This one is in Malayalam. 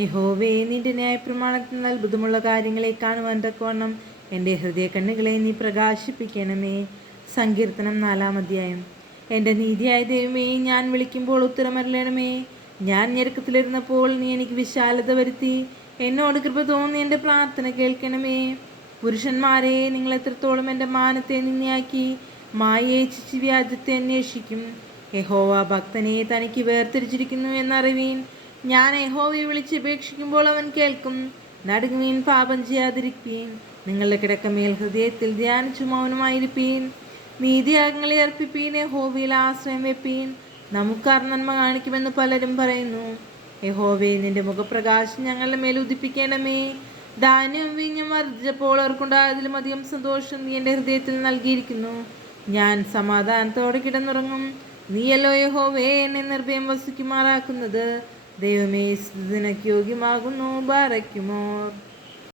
യഹോവേ, നിന്റെ ന്യായപ്രമാണത്തിൽ നിന്ന് അത്ഭുതമുള്ള കാര്യങ്ങളെ കാണുവാൻ തക്കവണ്ണം എൻ്റെ ഹൃദയ കണ്ണുകളെ നീ പ്രകാശിപ്പിക്കണമേ. സങ്കീർത്തനം 4-ാം അധ്യായം. എൻ്റെ നീതിയായ ദൈവമേ, ഞാൻ വിളിക്കുമ്പോൾ ഉത്തരമരുളണമേ. ഞാൻ ഞെരുക്കത്തിലിരുന്നപ്പോൾ നീ എനിക്ക് വിശാലത വരുത്തി. എന്നോട് കൃപ തോന്നി എൻ്റെ പ്രാർത്ഥന കേൾക്കണമേ. പുരുഷന്മാരെ, നിങ്ങൾ എത്രത്തോളം എൻ്റെ മാനത്തെ നിന്നയാക്കി മായയെ ഇച്ഛിച്ച് വ്യാജത്തെ അന്വേഷിക്കും. യഹോവ ഭക്തനെ തനിക്ക് വേർതിരിച്ചിരിക്കുന്നു എന്നറിവീൻ. ഞാൻ യഹോവയെ വിളിച്ച് അപേക്ഷിക്കുമ്പോൾ അവൻ കേൾക്കും. നടുങ്ങുവീൻ, പാപം ചെയ്യാതിരിപ്പീൻ. നിങ്ങളുടെ കിടക്കമേൽ ഹൃദയത്തിൽ ധ്യാനിച്ചു മൗനമായിരിപ്പീൻ. നീതിയാഗങ്ങളെ അർപ്പിപ്പീൻ, യഹോവയിൽ ആശ്രയം വെപ്പീൻ. നമുക്കാർ നന്മ കാണിക്കുമെന്ന് പലരും പറയുന്നു. യഹോവേ, നിന്റെ മുഖപ്രകാശം ഞങ്ങളുടെ മേൽ ഉദിപ്പിക്കണമേ. ധാന്യവും വീഞ്ഞും വർദ്ധിച്ചപ്പോൾ അവർക്കുണ്ടായതിലും അധികം സന്തോഷം നീ എൻ്റെ ഹൃദയത്തിൽ നൽകിയിരിക്കുന്നു. ഞാൻ സമാധാനത്തോടെ കിടന്നുറങ്ങും. നീയല്ലോ യഹോവേ എന്നെ നിർഭയം വസിക്കുമാറാക്കുന്നത്. ദൈവമേ, സ്തുതിക്ക് യോഗ്യമാകുന്നു. ബാറയ്ക്കുമോർ.